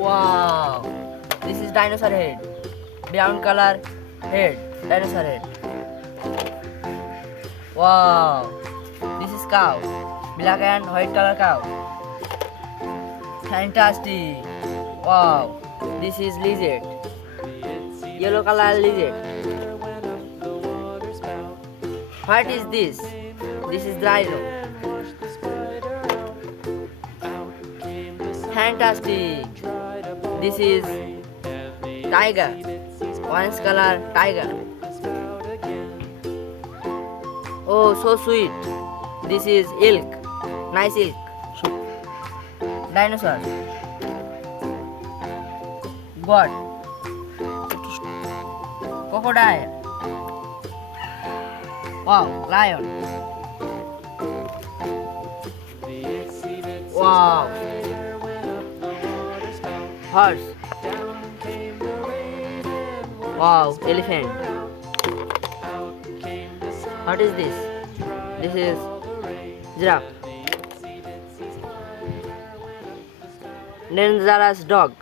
Wow, this is dinosaur head. Brown color head, dinosaur head. Wow, this is cow. Black and white color cow. Fantastic. Wow, this is lizard. Yellow color lizard. What is this? This is rhino. Fantastic. This is tiger. Orange color tiger. Oh, so sweet. This is elk. Nice elk. Dinosaur. God. Crocodile. Wow, lion. Wow. Horse. Wow, elephant. What is this? This is giraffe. Dangerous dog.